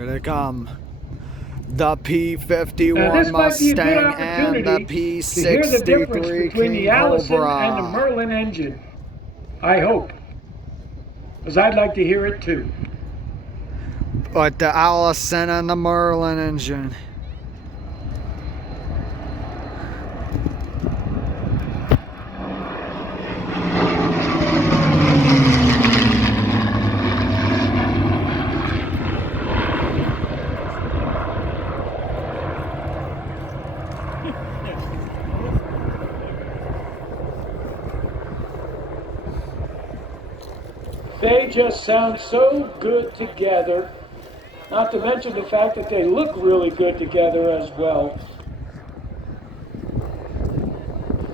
Here they come. The P-51 Mustang and the P-63 between the Allison and the Kingcobra. Merlin engine. I hope, because I'd like to hear it too. But the Allison and the Merlin engine. They just sound so good together, not to mention the fact that they look really good together as well.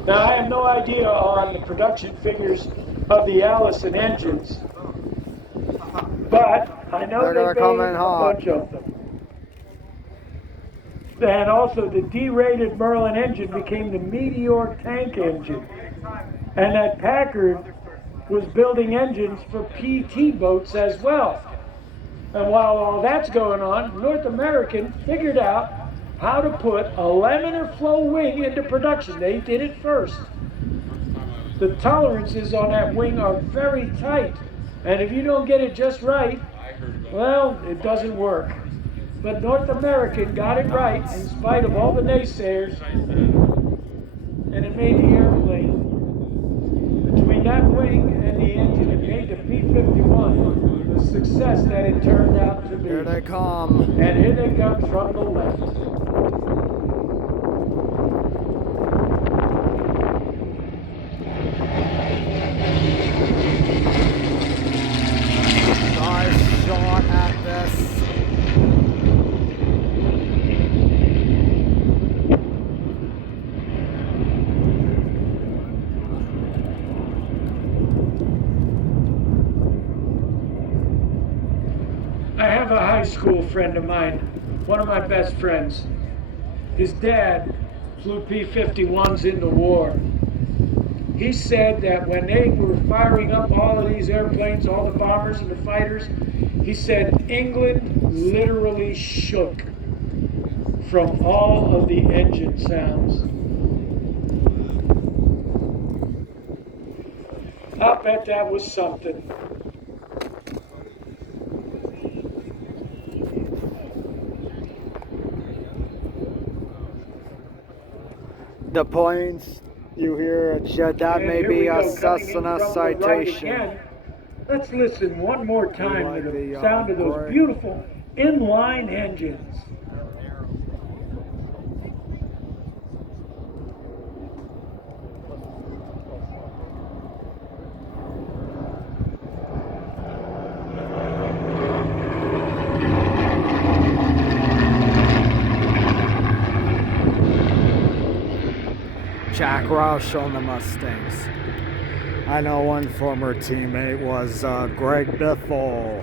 Now, I have no idea on the production figures of the Allison engines, but I know they made a bunch of them. And also the D-rated Merlin engine became the Meteor tank engine, and that Packard was building engines for PT boats as well. And while all that's going on, North American figured out how to put a laminar flow wing into production. They did it first. The tolerances on that wing are very tight, and if you don't get it just right, well, it doesn't work. But North American got it right in spite of all the naysayers, and it made the airplane. Between that wing and the engine, it made the P-51 the success that it turned out to be. Here they come. And here they come from the left. Nice shot at this. I have a high school friend of mine, one of my best friends. His dad flew P-51s in the war. He said that when they were firing up all of these airplanes, all the bombers and the fighters, he said England literally shook from all of the engine sounds. I bet that was something. The planes you hear that may be a Cessna citation. Let's listen one more time to the sound of those beautiful inline engines. Jack Roush on the Mustangs. I know one former teammate was Greg Biffle.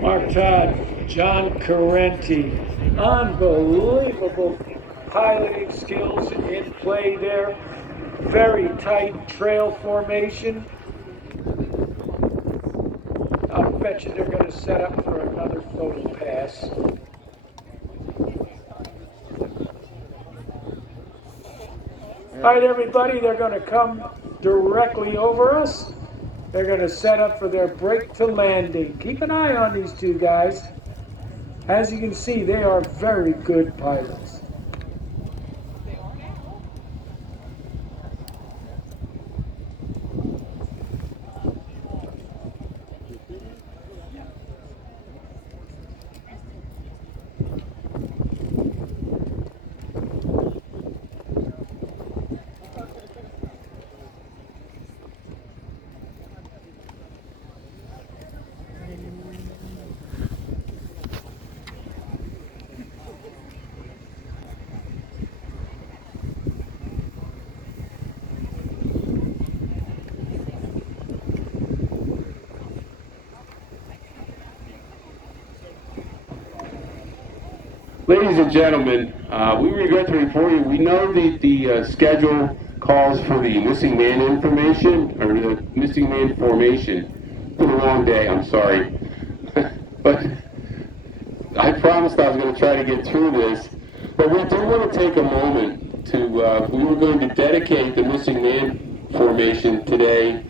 Mark Todd, John Carenti, unbelievable piloting skills in play there. Very tight trail formation. I'll bet you they're going to set up for another photo pass. All right, everybody, they're going to come directly over us. They're going to set up for their break to landing. Keep an eye on these two guys. As you can see, they are very good pilots. Ladies and gentlemen, we regret to report you, we know that the schedule calls for the missing man information, or the missing man formation. been a long day, I'm sorry. But I promised I was going to try to get through this. But we do want to take a moment to, we were going to dedicate the Missing Man formation today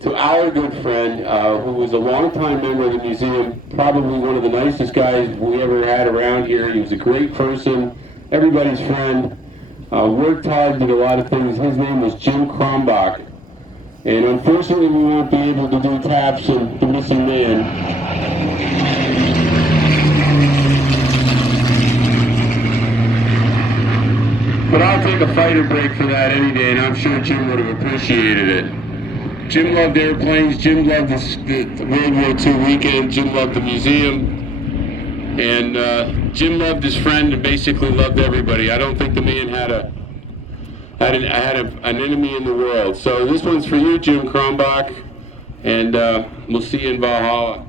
to our good friend, who was a longtime member of the museum, probably one of the nicest guys we ever had around here. He was a great person, everybody's friend, worked hard, did a lot of things. His name was Jim Krombach. And unfortunately, we won't be able to do taps of the Missing Man. But I'll take a fighter break for that any day, and I'm sure Jim would have appreciated it. Jim loved airplanes, Jim loved the World War II weekend, Jim loved the museum, and Jim loved his friend and basically loved everybody. I don't think the man had an enemy in the world. So this one's for you, Jim Krombach, and we'll see you in Valhalla.